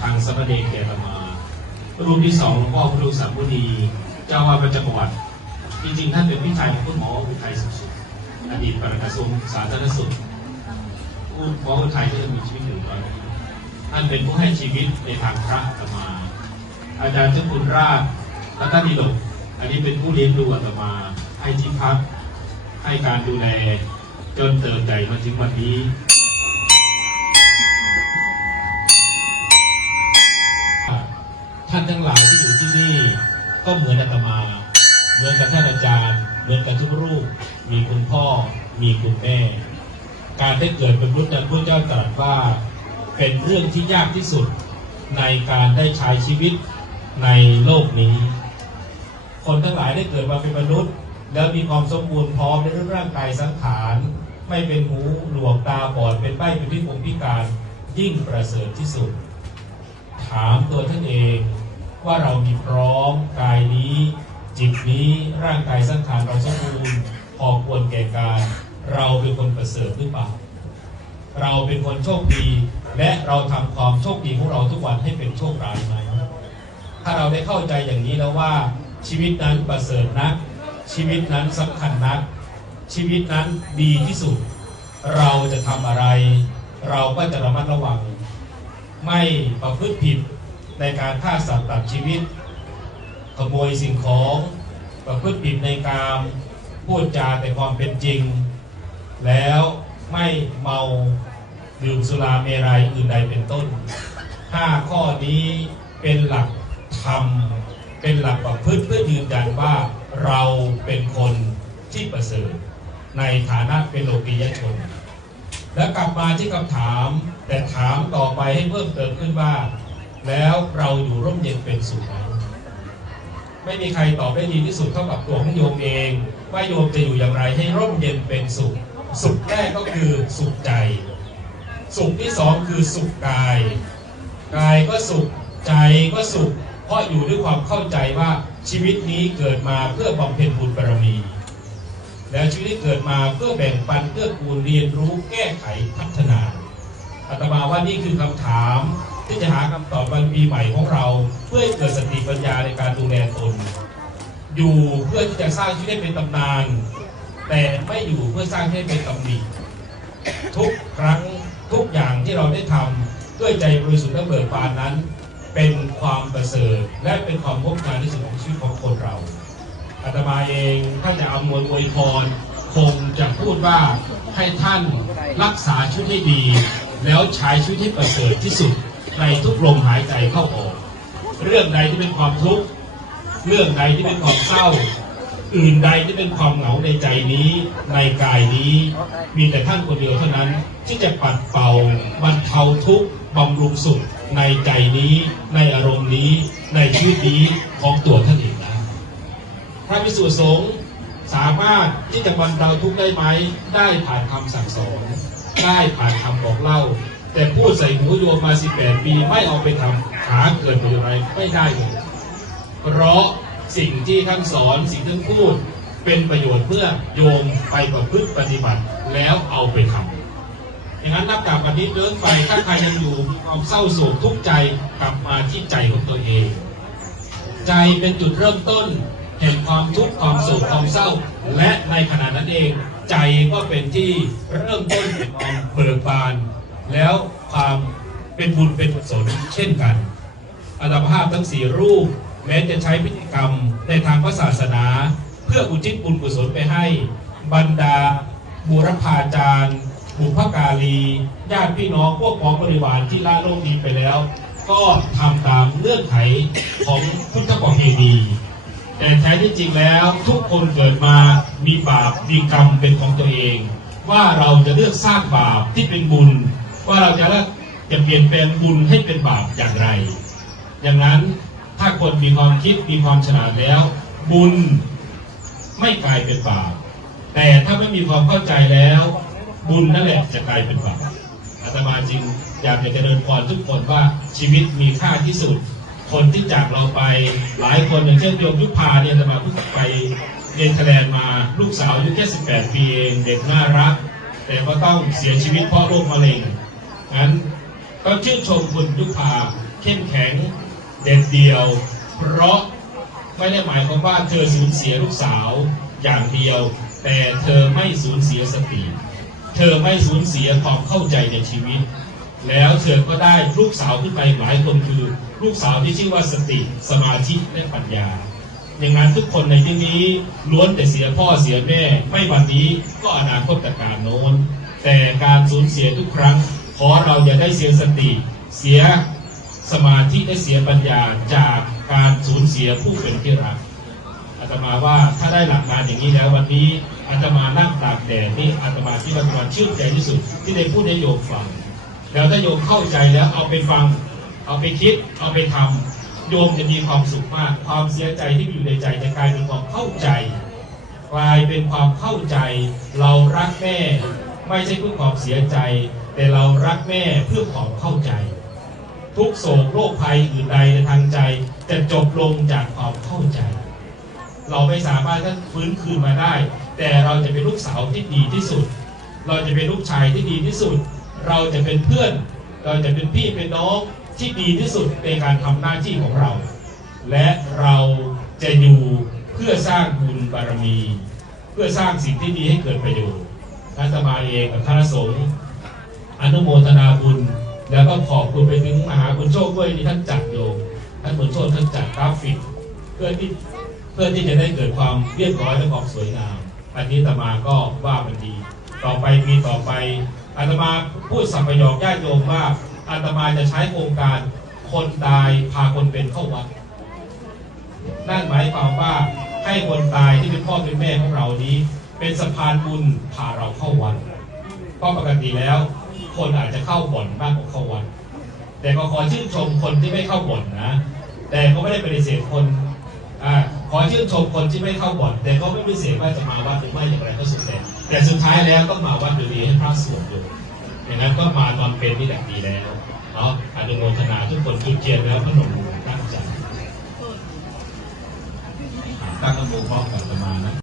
ทางสมเด็จแก่ตมารูปที่สองหลวงพ่อพระลูกสามพุดีเจ้าวาสประจักษ์วัดจริงๆท่านเป็นพี่ชายของคุณหมออุทัยสุขสุขอดีตปลัดกระทรวงสาธารณสุขคุณหมออุทัยก็ยังมีชีวิตอยู่ตอนนี้ท่านเป็นผู้ให้ชีวิตในทางพระอาตมา อาจารย์เจ้าคุณราชรัตนิโลกอันนี้เป็นผู้เลี้ยงดูอาตมา ให้ที่พัก ให้การดูแลจนเติบใหญ่มาถึงวันนี้ ทั้งหลายที่อยู่ที่นี่ ก็เหมือนอาตมา เหมือนกับท่านอาจารย์ เหมือนกับทุกรูป มีคุณพ่อ มีคุณแม่ การได้เกิดเป็นพุทธนั้นพระเจ้าตรัสว่าเป็นเรื่องที่ยากที่สุดในการได้ใช้ชีวิตในโลกนี้ คนทั้งหลายได้เกิดมาเป็นมนุษย์ แล้วมีความสมบูรณ์พร้อมในเรื่องร่างกายสังขารไม่เป็นหูหนวกตาบอดเป็นใบ้เป็นพิกลพิการยิ่งประเสริฐที่สุด ถามตัวท่านเอง ว่าเรามีพร้อมกายนี้ จิตนี้ร่างกายสังขารเราสมบูรณ์พอควรแก่การ เราเป็นคนประเสริฐหรือเปล่า เราเป็นคนโชคดี และเราทำความโชคดีของเราทุกวันให้เป็นโชคร้ายไหมถ้าเราได้เข้าใจอย่างนี้แล้วว่า ชีวิตนั้นประเสริฐนัก ชีวิตนั้นสำคัญนัก ชีวิตนั้นดีที่สุด เราจะทำอะไร เราก็จะระมัดระวัง ไม่ประพฤติผิด ในการฆ่าสัตว์ตัดชีวิต ขโมยสิ่งของประพฤติผิดในการพูดจาแต่ความเป็นจริง แล้วไม่เมาดื่มสุราเมรัยอื่นใดเป็นต้นห้าข้อนี้เป็นหลักธรรม เป็นหลักประพฤติเพื่อยืนยันว่าเราเป็นคนที่ประเสริฐในฐานะเป็นโลกียชน แล้วกลับมาที่คำถาม แต่ถามต่อไปให้เพิ่มเติมขึ้นว่า แล้วเราอยู่ร่มเย็นเป็นสุขไหมไม่มีใครตอบได้ดีที่สุดเท่ากับตัวของโยมเองว่าโยมจะอยู่อย่างไรให้ร่มเย็นเป็นสุข สุขแรกก็คือสุขใจ สุขที่สองคือสุขกาย กายก็สุขใจก็สุข เพราะอยู่ด้วยความเข้าใจว่าชีวิตนี้เกิดมาเพื่อบำเพ็ญบุญบารมี แล้วชีวิตที่เกิดมาเพื่อแบ่งปันเพื่อกูลเรียนรู้แก้ไขพัฒนาอาตมาว่านี่คือคำถาม ที่จะหาคำตอบวันปีใหม่ของเรา เพื่อให้เกิดสติปัญญาในการดูแลตน อยู่เพื่อที่จะสร้างชีวิตให้เป็นตำนาน แต่ไม่อยู่เพื่อสร้างให้เป็นตำหนิทุกครั้งทุกอย่างที่เราได้ทำด้วยใจบริสุทธิ์และเบิกบานนั้น เป็นความประเสริฐและเป็นความงดงามที่สุดของชีวิตของคนเราอาตมาเองถ้าจะเอามวลอวยพรคงจะพูดว่าให้ท่านรักษาชีวิตให้ดี แล้วใช้ชีวิตให้ประเสริฐที่สุด ในทุกลมหายใจเข้าออก เรื่องใดที่เป็นความทุกข์ เรื่องใดที่เป็นความเศร้า อื่นใดที่เป็นความเหงาในใจนี้ ในกายนี้ มีแต่ท่านคนเดียวเท่านั้นที่จะปัดเป่าบรรเทาทุกข์บำรุงสุขในใจนี้ ในอารมณ์นี้ ในชีวิตนี้ของตัวท่านเองนะพระพิสุสงฆ์สามารถที่จะบรรเทาทุกข์ได้ไหม ได้ผ่านคำสั่งสอน ได้ผ่านคำบอกเล่า แต่พูดใส่หูโยมมา 18 ปีไม่เอาไปทำหาเกิดประโยชน์อะไรไม่ได้เลยเพราะสิ่งที่ท่านสอนสิ่งที่ท่านพูดเป็นประโยชน์เพื่อโยมไปประพฤติปฏิบัติแล้วเอาไปทำอย่างนั้นนับจากวันนี้เดินไปถ้าใครยังอยู่มีความเศร้าโศกทุกข์ใจกลับมาที่ใจของตัวเอง ใจเป็นจุดเริ่มต้นแห่งความทุกข์ความโศกความเศร้า และในขณะนั้นเอง ใจก็เป็นที่เริ่มต้นแห่งความเบิกบาน แล้วความเป็นบุญเป็นกุศลเช่นกันอัตภาพทั้งสี่รูป แม้จะใช้พิธีกรรมในทางพระศาสนา เพื่ออุทิศบุญกุศลไปให้บรรดาบูรพาจารย์บุพการีญาติพี่น้องพวกพ้องบริวารที่ละโลกนี้ไปแล้ว ก็ทำตามเงื่อนไขของพุทธประเพณีแต่แท้ที่จริงแล้วทุกคนเกิดมามีบาปมีกรรมเป็นของตัวเอง ว่าเราจะเลือกสร้างบาปที่เป็นบุญ ว่าเราจะเลือกจะเปลี่ยนแปลงบุญให้เป็นบาปอย่างไร อย่างนั้นถ้าคนมีความคิดมีความฉลาดแล้ว บุญไม่กลายเป็นบาปแต่ถ้าไม่มีความเข้าใจแล้ว บุญนั่นแหละจะกลายเป็นบาปอาตมาจริงอยากจะเจริญพรทุกคนว่าชีวิตมีค่าที่สุด คนที่จากเราไปหลายคนอย่างเช่นโยมยุพาเนี่ยอาตมาเพิ่งไปเรียนคะแนนมาลูกสาวอายุแค่ 18 ปีเองเด็กน่ารัก แต่ก็ต้องเสียชีวิตเพราะโรคมะเร็ง งั้นก็ชื่นชมคุณยุพาเข้มแข็งเด็ดเดี่ยว เพราะไม่ได้หมายความว่าเธอสูญเสียลูกสาวอย่างเดียว แต่เธอไม่สูญเสียสติ เธอไม่สูญเสียความเข้าใจในชีวิต แล้วเธอก็ได้ลูกสาวขึ้นไปหลายคนคือ ลูกสาวที่ชื่อว่าสติสมาธิและปัญญาอย่างนั้นทุกคนในที่นี้ล้วนแต่เสียพ่อเสียแม่ ไม่วันนี้ก็อนาคตแต่การโน้น แต่การสูญเสียทุกครั้ง ขอเราอย่าได้เสียสติ เสียสมาธิและเสียปัญญาจากการสูญเสียผู้เป็นที่รักอาตมาว่าถ้าได้หลักการอย่างนี้แล้ววันนี้อาตมานั่งตากแดดนี่อาตมาที่อาตมาชื่นใจที่สุด ที่ได้พูดให้โยมฟังแล้วถ้าโยมเข้าใจแล้วเอาไปฟัง เอาไปคิด เอาไปทำโยมจะมีความสุขมาก ความเสียใจที่อยู่ในใจจะกลายเป็นความเข้าใจ กลายเป็นความเข้าใจ เรารักแม่ ไม่ใช่เพื่อความเสียใจ แต่เรารักแม่เพื่อความเข้าใจ ทุกโศกโรคภัยอื่นใดในทางใจ จะจบลงจากความเข้าใจ เราไม่สามารถที่ฟื้นคืนมาได้ แต่เราจะเป็นลูกสาวที่ดีที่สุด เราจะเป็นลูกชายที่ดีที่สุด เราจะเป็นเพื่อน เราจะเป็นพี่เป็นน้องที่ดีที่สุดในการทำหน้าที่ของเรา และเราจะอยู่เพื่อสร้างบุญบารมี เพื่อสร้างสิ่งที่ดีให้เกิดประโยชน์อาตมาเองกับคณะสงฆ์ นุโมทนาบุญ แล้วก็ขอบคุณไปถึงมหาคุณโชคด้วยที่ท่านจัดโยมท่านคุณโชคท่านจัดกราฟิก เพื่อที่เพื่อที่จะได้เกิดความเรียบร้อยและความสวยงาม อันนี้อาตมาก็ว่ามันดี ต่อไปมีต่อไปอาตมาพูดสัมปยอกญาติโยมว่าอาตมาจะใช้โครงการคนตายพาคนเป็นเข้าวัด นั่นหมายความว่าให้คนตายที่เป็นพ่อเป็นแม่ของเรานี้ เป็นสะพานบุญพาเราเข้าวัดเพราะปกติแล้ว คนอาจจะเข้าบ่อนมากกว่าเข้าวัด แต่ก็ขอชื่นชมคนที่ไม่เข้าบ่อนนะ แต่ก็ไม่ได้ปฏิเสธคนอาขอชื่นชมคนที่ไม่เข้าบ่อนแต่ก็ไม่ปฏิเสธว่าจะมาวัดหรือไม่อย่างไรก็สุดแต่แต่สุดท้ายแล้วก็มาวัดอยู่ดีให้พระสวดอยู่อย่างนั้นก็มาตอนเป็นนี่แหละดีแล้วเนาะอนุโมทนาทุกคนจุดเทียนแล้วพนมมือตั้งใจตั้งกระโมพร้อมกับอาตมานะ